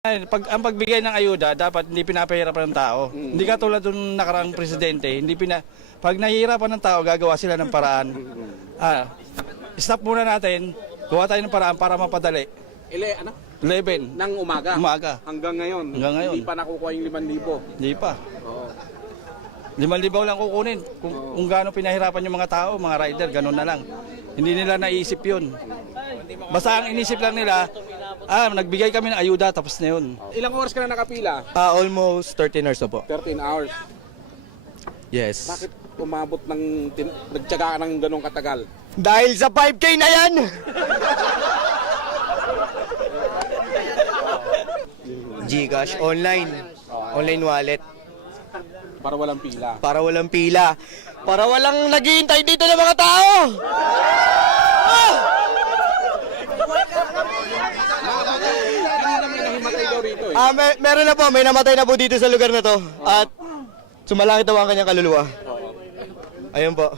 Ang pagbigay ng ayuda, dapat hindi pinapahirapan ng tao. Hindi katulad ng nakaraang presidente, pag nahihirapan ng tao, gagawa sila ng paraan. Stop muna natin, gawa tayo ng paraan para mapadali. 11 ng umaga. Hanggang ngayon. Hindi pa nakukuha yung 5,000. Hindi pa. Oo. 5,000 lang kukunin. Kung gaano pinahirapan yung mga tao, mga rider, gano'n na lang. Hindi nila naisip yun. Basta ang inisip lang nila, nagbigay kami ng ayuda, tapos na yun. Ilang oras ka na nakapila? Almost 13 hours na po. 13 hours. Yes. Bakit umabot ng nagtyaga ka ng ganong katagal? Dahil sa 5K na yan! Gcash, online. Online wallet. Para walang pila. Para walang pila. Para walang naghihintay dito ng mga tao! Kanina may nahimatay daw rito eh. Meron na po, may namatay na po dito sa lugar na to. At sumalangit daw ang kanyang kaluluwa. Ayun po.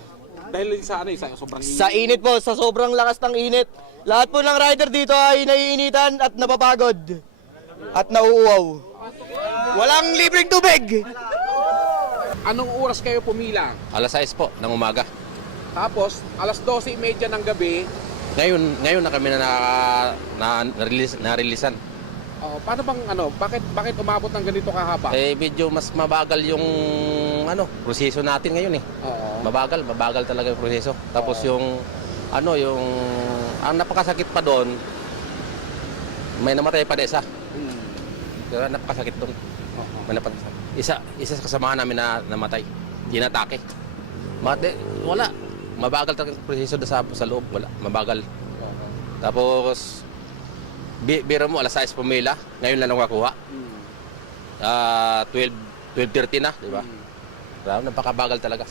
Dahil sa sobrang Sa init po, sa sobrang lakas ng init. Lahat po ng rider dito ay naiinitan at napapagod. At nauuwaw. Walang libreng tubig! Anong oras kayo pumila? Alas 6 po ng umaga. Tapos, alas 12:30 ng gabi, Ngayon na kami na-releasean. paano bang bakit umabot ng ganito kahaba? Medyo mas mabagal yung proseso natin ngayon eh. Oo. Mabagal talaga yung proseso. Tapos yung ang napakasakit pa doon, may namatay pa isa. Kaya napakasakit doon. May isa sa kasamahan namin na namatay. Ginatake. Wala. Mabagal talaga yung proseso sa loob. Wala. Mabagal. Tapos, biro mo, alas 6 pumila. Ngayon lang nakakuha. 12:30 na, di ba? Napakabagal talaga.